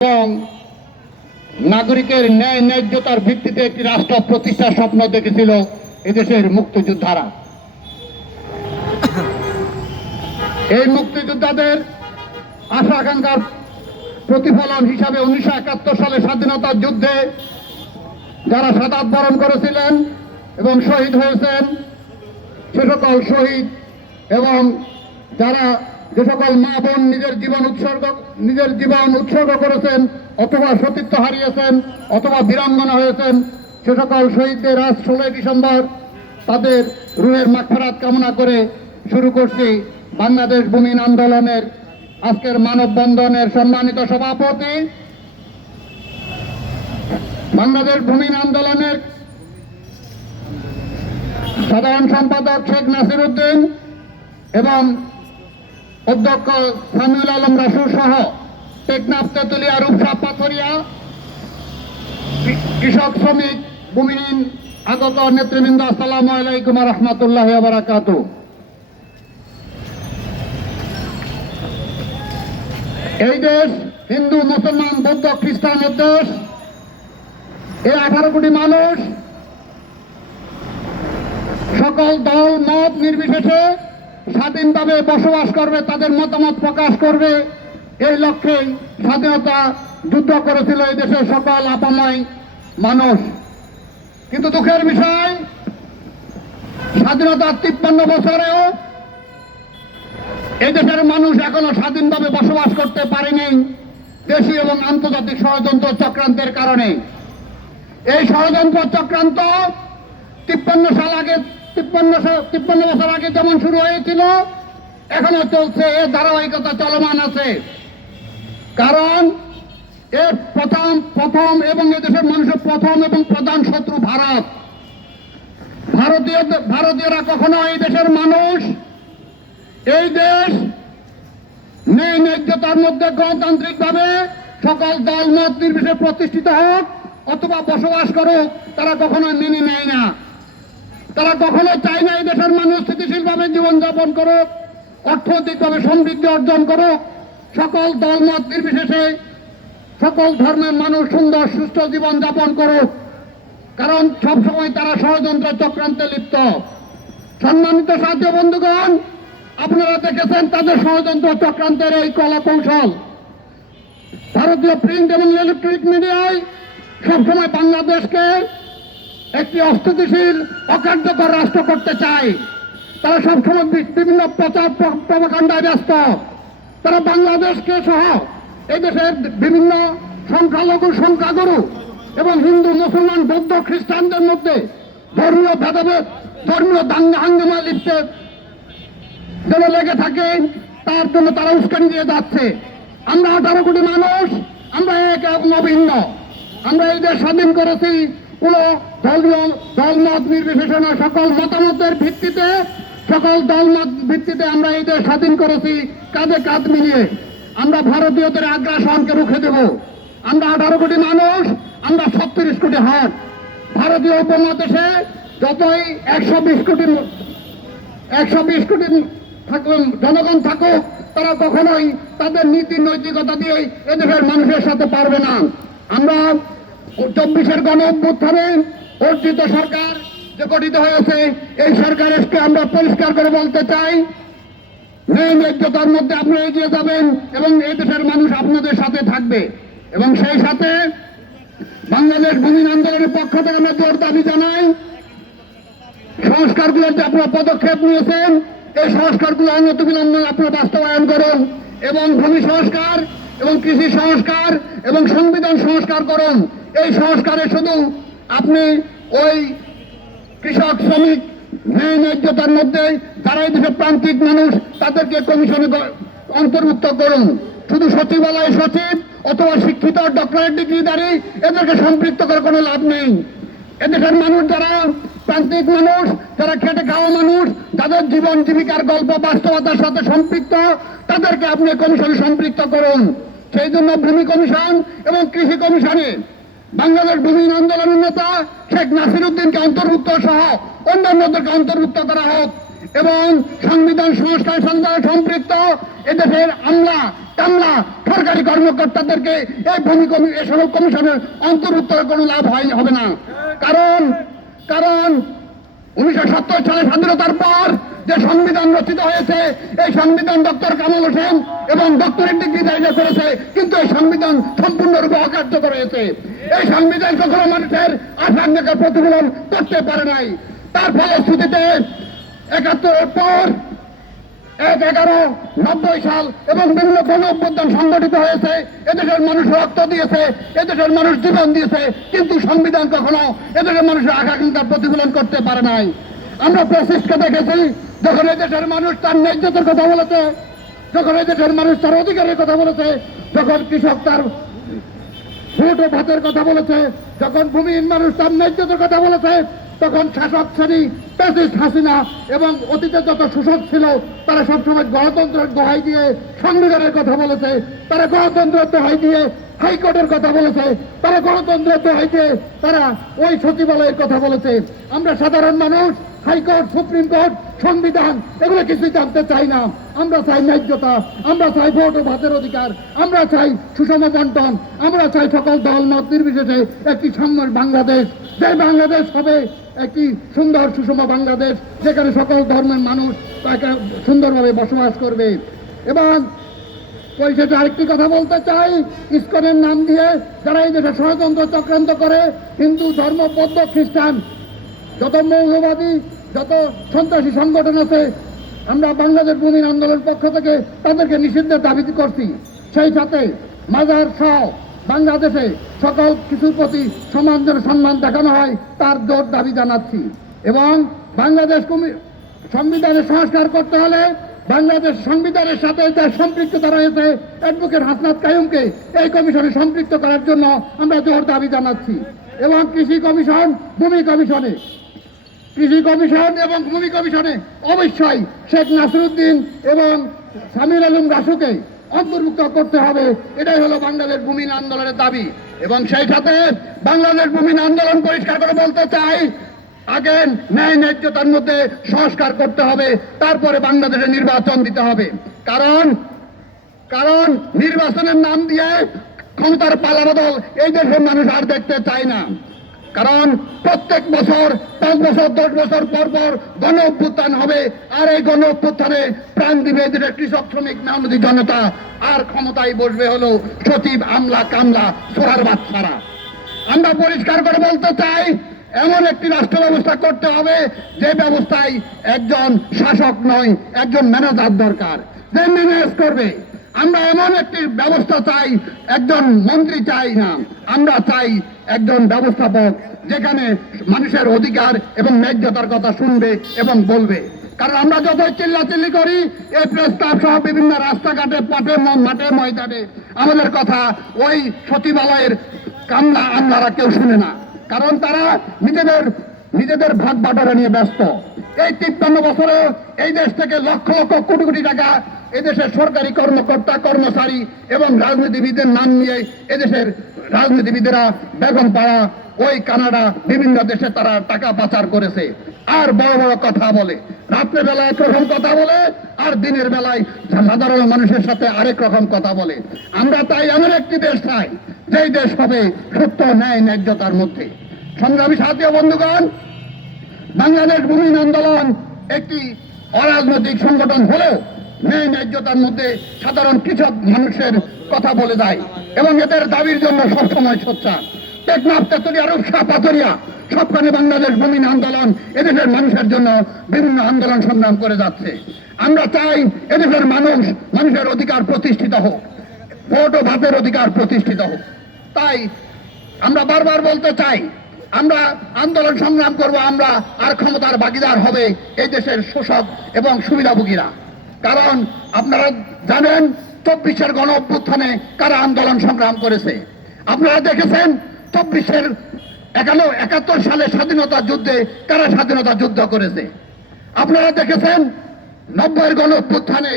এবং নাগরিকের ন্যায় ন্যায্যতার ভিত্তিতে একটি রাষ্ট্র প্রতিষ্ঠার স্বপ্ন দেখেছিল এদেশের মুক্তিযোদ্ধারা। এই মুক্তিযোদ্ধাদের আশা আকাঙ্ক্ষার প্রতিফলন হিসাবে উনিশশো একাত্তর সালে স্বাধীনতার যুদ্ধে যারা সাদাত বরণ করেছিলেন এবং শহীদ হয়েছেন, সে সকল শহীদ এবং যারা যে সকল মা বোন নিজের জীবন উৎসর্গ, নিজের জীবন উৎসর্গ করেছেন, অথবা সতীত্ব হারিয়েছেন, অথবা বীরাঙ্গনা হয়েছেন, সে সকল শহীদদের আজ ষোলোই ডিসেম্বর তাদের রুহের মাগফেরাত কামনা করে শুরু করছি বাংলাদেশ ভূমিন আন্দোলনের আজকের মানববন্ধনের সম্মানিত সভাপতি। বাংলাদেশ ভূমিন আন্দোলনের সাধারণ সম্পাদক শেখ নাসির উদ্দিন এবং অধ্যক্ষ সামিউল আলম রাসুর সহ টেকনাফ তেতুলিয়া রূপসা পাথরিয়া, কৃষক শ্রমিক ভূমিহীন আগত নেতৃবৃন্দ, আসসালামু আলাইকুম রহমতুল্লাহ বারাকাতু এই দেশ হিন্দু, মুসলমান, বৌদ্ধ, খ্রিস্টানের দেশ। এই আঠারো কোটি মানুষ সকল দল, মত নির্বিশেষে স্বাধীনভাবে বসবাস করবে, তাদের মতামত প্রকাশ করবে। এই লক্ষ্যেই স্বাধীনতা যুদ্ধ করেছিল এই দেশের সকল আপাময় মানুষ। কিন্তু দুঃখের বিষয়, স্বাধীনতার তিপ্পান্ন বছরেও এই দেশের মানুষ এখনও স্বাধীনভাবে বসবাস করতে পারেনি দেশি এবং আন্তর্জাতিক ষড়যন্ত্র চক্রান্তের কারণে। এই ষড়যন্ত্র চক্রান্ত তিপ্পান্ন সাল আগে তিপ্পান্ন তিপ্পান্ন বছর আগে যেমন শুরু হয়েছিল, এখনও চলছে, এর ধারাবাহিকতা চলমান আছে। কারণ, এর প্রথম প্রথম এবং এদেশের মানুষের প্রথম এবং প্রধান শত্রু ভারত। ভারতীয় ভারতীয়রা কখনো এই দেশের মানুষ, এই দেশ ন্যায় ন্যায্যতার মধ্যে গণতান্ত্রিকভাবে সকল দল মত নির্বিশেষে প্রতিষ্ঠিত হোক অথবা বসবাস করুক, তারা কখনো মেনে নেয় না। তারা কখনো চায় না এই দেশের মানুষ স্থিতিশীলভাবে জীবনযাপন করুক, অর্থনৈতিকভাবে সমৃদ্ধি অর্জন করুক। সকল দল মত নির্বিশেষে সকল ধর্মের মানুষ সুন্দর, সুস্থ জীবন যাপন করুক। কারণ সবসময় তারা ষড়যন্ত্র চক্রান্তে লিপ্ত। সম্মানিত সাহায্য বন্ধুগণ, আপনারা দেখেছেন তাদের ষড়যন্ত্র চক্রান্তের এই কলা কৌশল ভারতীয় প্রিন্ট এবং ইলেকট্রনিক মিডিয়ায় সবসময় বাংলাদেশকে একটি অস্থিতিশীল, অকার্যকর রাষ্ট্র করতে চায় তারা সবসময় বিভিন্ন প্রচার প্র- প্রপাগান্ডায় ব্যস্ত। তারা বাংলাদেশকে সহ এদেশের বিভিন্ন সংখ্যালঘু, সংখ্যাগুরু এবং হিন্দু, মুসলমান, বৌদ্ধ, খ্রিস্টানদের মধ্যে ধর্মীয় ভেদাভেদ, ধর্মীয় দাঙ্গা হাঙ্গামা লিপ্তে যেন লেগে থাকে, তার জন্য তারা উস্কানি দিয়ে যাচ্ছে। আমরা আঠারো কোটি মানুষ, আমরা এক এবং অভিন্ন আমরা এই দেশ স্বাধীন করেছি। কোন দলমত নির্বিশেষে সকল মতামতের ভিত্তিতে, সকল দলমত ভিত্তিতে আমরা এই দেশ স্বাধীন করেছি, কাঁধে কাঁধ মিলিয়ে। আমরা ভারতীয়দের আগ্রাসনকে রুখে দেব। আমরা আঠারো কোটি মানুষ, আমরা ছত্রিশ কোটি হাট ভারতীয় উপমহাদেশে যতই একশো বিশ কোটি একশো বিশ কোটি থাকুন, জনগণ থাকুক, তারা কখনোই তাদের নীতি নৈতিকতা দিয়ে এদেশের মানুষের সাথে পারবে না। আমরা চব্বিশের গণ অভ্যুত্থানে অর্জিত সরকার যে গঠিত হয়েছে, এই সরকারকে আমরা পরিষ্কার করে বলতে চাই, ন্যায় মধ্যে আপনারা এগিয়ে যাবেন এবং এই দেশের মানুষ আপনাদের সাথে থাকবে। এবং সেই সাথে বাংলাদেশ ভূমি আন্দোলনের পক্ষ থেকে আমরা জোর দাবি জানাই, সংস্কারগুলোর যে আপনারা পদক্ষেপ নিয়েছেন, এই সংস্কারগুলো অন্যত বিলম্বে আপনারা বাস্তবায়ন করুন এবং ভূমি সংস্কার এবং কৃষি সংস্কার এবং সংবিধান সংস্কার করুন। এই সংস্কারে শুধু আপনি ওই কৃষক, শ্রমিক, ন্যায় ন্যায্যতার মধ্যে যারা দেশের প্রান্তিক মানুষ, তাদেরকে কমিশনে অন্তর্ভুক্ত করুন। শুধু সচিবালয় সচিব অথবা শিক্ষিত ডক্টরেট ডিগ্রিধারী, এদেরকে সম্পৃক্ত করে কোনো লাভ নেই। এদেশের মানুষ যারা প্রান্তিক মানুষ, যারা খেটে খাওয়া মানুষ, যাদের জীবন জীবিকার গল্প বাস্তবতার সাথে সম্পৃক্ত, তাদেরকে আপনি কমিশনে সম্পৃক্ত করুন। সেই জন্য ভূমি কমিশন এবং কৃষি কমিশনে বাংলাদেশ ভূমি আন্দোলনের নেতা শেখ নাসির উদ্দিনকে অন্তর্ভুক্ত সহ অন্যান্যদেরকে অন্তর্ভুক্ত করা হোক এবং সংবিধান সংস্কার সন্ধানে সম্পৃক্ত এদেশের আমলা, কামলা সরকারি কর্মকর্তাদেরকে এই ভূমি এসব কমিশনের অন্তর্ভুক্ত কোনো লাভ হয়, হবে না। কারণ কারণ উনিশশো সত্তর সালে স্বাধীনতার পর যে সংবিধান রচিত হয়েছে, এই সংবিধান ডক্টর কামাল হোসেন এবং ডক্টরেট ডিগ্রি দায়িত্ব করেছে, কিন্তু এই সংবিধান সম্পূর্ণরূপে অকার্যকর হয়েছে। এই সংবিধান কখনো মানুষের আশাঙ্কাকে প্রতিফলন করতে পারে নাই। তার ফলশ্রুতিতে একাত্তরের পর এক এগারো নব্বই সাল এবং বিভিন্ন গণ অভ্যুত্থান সংগঠিত হয়েছে। এদেশের মানুষ রক্ত দিয়েছে, এদেশের মানুষ জীবন দিয়েছে, কিন্তু সংবিধান কখনো এদেশের মানুষের আকাঙ্ক্ষার প্রতিফলন করতে পারে নাই। আমরা প্রেসিস্টকে দেখেছি যখন এদেশের মানুষ তার ন্যায্যতার কথা বলেছে, যখন এদেশের মানুষ তার অধিকারের কথা বলেছে, যখন কৃষক তার ভোট ও ভাতের কথা বলেছে, যখন ভূমিহীন মানুষ তার ন্যায্যতার কথা বলেছে, তখন শাসক শ্রেণি প্রেসিস্ট হাসিনা এবং অতীতে যত শোষক ছিল, তারা সবসময় গণতন্ত্রের দোহাই দিয়ে সংবিধানের কথা বলেছে, তারা গণতন্ত্রের দোহাই দিয়ে হাইকোর্টের কথা বলেছে, তারা গণতন্ত্রের দোহাই দিয়ে তারা ওই সচিবালয়ের কথা বলেছে। আমরা সাধারণ মানুষ হাইকোর্ট সুপ্রিম কোর্ট সংবিধান, এগুলো কিছুই জানতে চাই না। আমরা চাই ন্যায্যতা, আমরা চাই ভোট ও ভাতের অধিকার, আমরা চাই সুষম বন্টন, আমরা চাই সকল দল, মত নির্বিশেষে একটি সাম্যের বাংলাদেশ। যে বাংলাদেশ হবে, একটি সুন্দর সুষম বাংলাদেশ, যেখানে সকল ধর্মের মানুষ তাকে সুন্দরভাবে বসবাস করবে। এবং পরিশেষে আরেকটি কথা বলতে চাই, ইস্কনের নাম দিয়ে যারা এই দেশে ষড়যন্ত্র চক্রান্ত করে, হিন্দু ধর্ম, বৌদ্ধ, খ্রিস্টান যত মৌলবাদী, যত সন্ত্রাসী সংগঠন আছে, আমরা বাংলাদেশ ভূমির আন্দোলনের পক্ষ থেকে তাদেরকে নিষিদ্ধের দাবি করছি। সেই সাথে মাজার সহ বাংলাদেশে সকল কিছুর প্রতি সমান সম্মান দেখানো হয়, তার জোর দাবি জানাচ্ছি। এবং বাংলাদেশ সংবিধানের সংস্কার করতে হলে বাংলাদেশ সংবিধানের সাথে যার সম্পৃক্ততা রয়েছে। অ্যাডভোকেট হাসনাত কায়ুমকে এই কমিশনে সম্পৃক্ত করার জন্য আমরা জোর দাবি জানাচ্ছি। এবং কৃষি কমিশন, ভূমি কমিশনে কৃষি কমিশন এবং ভূমি কমিশনে অবশ্যই শেখ নাসিরুদ্দিন এবং সামির আলম রাসুকে অন্তর্ভুক্ত করতে হবে। এটাই হলো বাংলাদেশ ভূমি আন্দোলনের দাবি। এবং সেই সাথে বাংলাদেশ ভূমি আন্দোলন পরিষ্কার করে বলতে চাই আগে ন্যায় ন্যায্যতার মধ্যে সংস্কার করতে হবে, তারপরে বাংলাদেশে নির্বাচন দিতে হবে। কারণ কারণ নির্বাচনের নাম দিয়ে ক্ষমতার পালাবদল এই দেশের মানুষ আর দেখতে চায় না। কারণ প্রত্যেক বছর, পাঁচ বছর, দশ বছর পর পর গণ অভ্যুত্থান হবে। আর এই গণ অভ্যুত্থানে প্রাণ দিবে এদের কৃষক শ্রমিক মেহনতি জনতা। আর ক্ষমতায় বসবে হলো সচিব আমলা কামলা, সোহার বাচ্চারা আমরা পরিষ্কার করে বলতে চাই, এমন একটি রাষ্ট্র ব্যবস্থা করতে হবে যে ব্যবস্থায় একজন শাসক নয়, একজন ম্যানেজার দরকার। যে ম্যানেজ করবে। আমরা এমন একটি ব্যবস্থা চাই, একজন মন্ত্রী চাই না। আমরা চাই একজন ব্যবস্থাপক যেখানে মানুষের অধিকার এবং ন্যায্যতার কথা শুনবে এবং বলবে। কারণ আমরা যতই চিল্লাচিল্লি করি, এই প্রস্তাব সহ বিভিন্ন রাস্তাঘাটে, পথে মাঠে, ময়দানে, আমাদের কথা ওই সচিবালয়ের কামলা আমলারা কেউ শুনে না। কারণ তারা নিজেদের নিজেদের ভাগ বাটোয়ারা নিয়ে ব্যস্ত। এই তিপ্পান্ন বছরে এই দেশ থেকে লক্ষ লক্ষ কোটি কোটি টাকা এদেশের সরকারি কর্মকর্তা, কর্মচারী এবং রাজনীতিবিদদের নাম নিয়ে এদেশের রাজনীতিবিদেরা বেগম পাড়া, ওই কানাডা, বিভিন্ন দেশে তারা টাকা পাচার করেছে। আর বড় বড় কথা বলে রাত্রে বেলায় একরকম কথা বলে, আর দিনের বেলায় সাধারণ মানুষের সাথে আরেক রকম কথা বলে। আমরা তাই এমন একটি দেশ চাই, যেই দেশ হবে সত্য, ন্যায়, ন্যায্যতার মধ্যে। সংগ্রামী সাথী ও বন্ধুগণ, বাংলাদেশ ভূমি আন্দোলন একটি অরাজনৈতিক সংগঠন হলেও ন্যায় ন্যায্যতার মধ্যে সাধারণ কৃষক মানুষের কথা বলে দেয় এবং এদের দাবির জন্য সবসময় সোচ্চার। টেকনাফ রূপসা, পাথরিয়া, সবখানে বাংলাদেশ ভূমি আন্দোলন এদেশের মানুষের জন্য বিভিন্ন আন্দোলন সংগ্রাম করে যাচ্ছে। আমরা চাই এদেশের মানুষ মানুষের অধিকার প্রতিষ্ঠিত হোক, ভোট ও ভাতের অধিকার প্রতিষ্ঠিত হোক। তাই আমরা বারবার বলতে চাই, আমরা আন্দোলন সংগ্রাম করব, আমরা আর ক্ষমতার ভাগিদার হবে এই দেশের শোষক এবং সুবিধাভোগীরা। কারণ আপনারা জানেন চব্বিশের গণ অভ্যুত্থানে কারা আন্দোলন সংগ্রাম করেছে। আপনারা দেখেছেন চব্বিশের একান্ন একাত্তর সালে স্বাধীনতা যুদ্ধে কারা স্বাধীনতা যুদ্ধ করেছে। আপনারা দেখেছেন নব্বইয়ের গণ অভ্যুত্থানে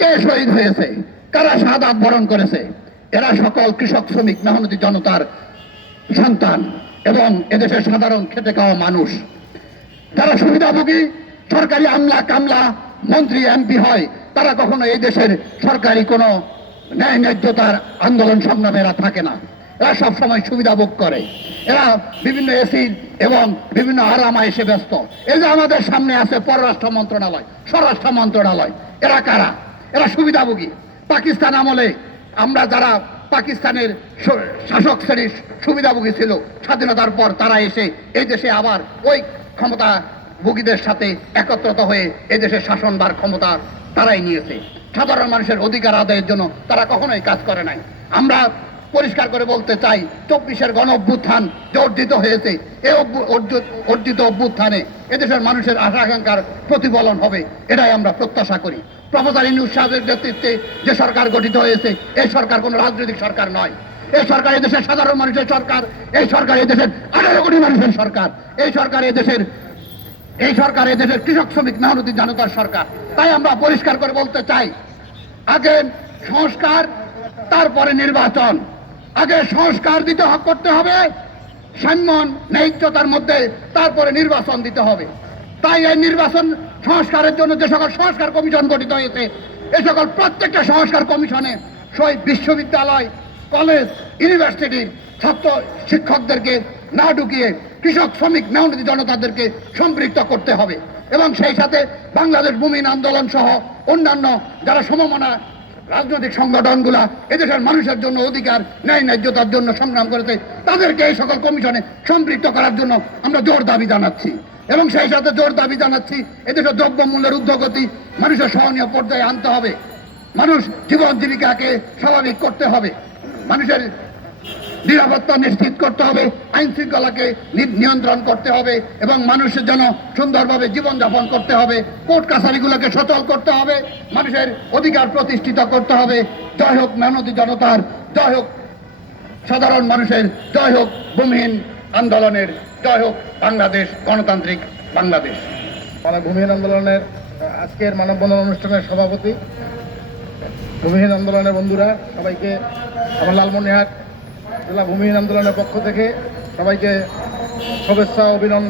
কে শহীদ হয়েছে, কারা শাহাদাত বরণ করেছে। এরা সকল কৃষক, শ্রমিক, মেহনতি জনতার সন্তান এবং এদেশের সাধারণ খেটে খাওয়া মানুষ। যারা সুবিধাভোগী, সরকারি আমলা কামলা মন্ত্রী, এমপি হয়, তারা কখনো এই দেশের সরকারি কোনো ন্যায় ন্যায্যতার আন্দোলন সংগ্রামে এরা থাকে না। এরা সব সময় সুবিধা ভোগ করে। এরা বিভিন্ন এসি এবং বিভিন্ন আরামা এসে ব্যস্ত। এই যে আমাদের সামনে আছে পররাষ্ট্র মন্ত্রণালয়, স্বরাষ্ট্র মন্ত্রণালয়, এরা কারা? এরা সুবিধাভোগী। পাকিস্তান আমলে আমরা যারা পাকিস্তানের শাসক শ্রেণির সুবিধাভোগী ছিল, স্বাধীনতার পর তারা এসে এই দেশে আবার ওই ক্ষমতা ভোগীদের সাথে একত্রিত হয়ে এই দেশের শাসনভার ক্ষমতা তারাই নিয়েছে। সাধারণ মানুষের অধিকার আদায়ের জন্য তারা কখনোই কাজ করে নাই। আমরা পরিষ্কার করে বলতে চাই, চব্বিশের গণ অভ্যুত্থান যে অর্জিত হয়েছে এই অর্জিত অভ্যুত্থানে এদেশের মানুষের আশা আকাঙ্ক্ষার প্রতিফলন হবে, এটাই আমরা প্রত্যাশা করি। প্রফেসর ইনুস সাহেবের নেতৃত্বে যে সরকার গঠিত হয়েছে এই সরকার কোনো রাজনৈতিক সরকার নয়। এই সরকার এদেশের সাধারণ মানুষের সরকার, এই সরকার এদেশের আঠারো কোটি মানুষের সরকার। এই সরকার এদেশের এই সরকার এদেশের কৃষক শ্রমিক মেহনতি জনতার সরকার। তাই আমরা পরিষ্কার করে বলতে চাই, আগে সংস্কার, তারপরে নির্বাচন। আগে সংস্কার দিতে করতে হবে সম্মান ন্যায্যতার মধ্যে তারপরে নির্বাচন দিতে হবে। তাই এই নির্বাচন সংস্কারের জন্য যে সকল সংস্কার কমিশন গঠিত হয়েছে, এ সকল প্রত্যেকটা সংস্কার কমিশনে শহীদ বিশ্ববিদ্যালয়, কলেজ, ইউনিভার্সিটির ছাত্র শিক্ষকদেরকে না ঢুকিয়ে কৃষক, শ্রমিক, মেহনতি জনতাদেরকে সম্পৃক্ত করতে হবে। এবং সেই সাথে বাংলাদেশ ভূমিহীন আন্দোলন সহ অন্যান্য যারা সমমনা রাজনৈতিক সংগঠনগুলা এদেশের মানুষের জন্য অধিকার, ন্যায়, ন্যায্যতার জন্য সংগ্রাম করেছে, তাদেরকে এই সকল কমিশনে সম্পৃক্ত করার জন্য আমরা জোর দাবি জানাচ্ছি। এবং সেই সাথে জোর দাবি জানাচ্ছি, এদেশের দ্রব্যমূল্যের ঊর্ধ্বগতি মানুষের সহনীয় পর্যায়ে আনতে হবে। মানুষ জীবন জীবিকাকে স্বাভাবিক করতে হবে। মানুষের নিরাপত্তা নিশ্চিত করতে হবে, আইন শৃঙ্খলাকে নিয়ন্ত্রণ করতে হবে, এবং মানুষের যেন সুন্দরভাবে জীবনযাপন করতে হবে, কোর্ট কাছারিগুলোকে সচল করতে হবে, মানুষের অধিকার প্রতিষ্ঠিত করতে হবে। জয় হোক মেহনতি জনতার, জয় হোক সাধারণ মানুষের, জয় হোক ভূমিহীন আন্দোলনের, জয় হোক বাংলাদেশ, গণতান্ত্রিক বাংলাদেশ। মানে ভূমিহীন আন্দোলনের আজকের মানববন্ধন অনুষ্ঠানের সভাপতি, ভূমিহীন আন্দোলনের বন্ধুরা, সবাইকে আমার লালমনিরহাট জেলা ভূমিহীন আন্দোলনের পক্ষ থেকে সবাইকে শুভেচ্ছা অভিনন্দন।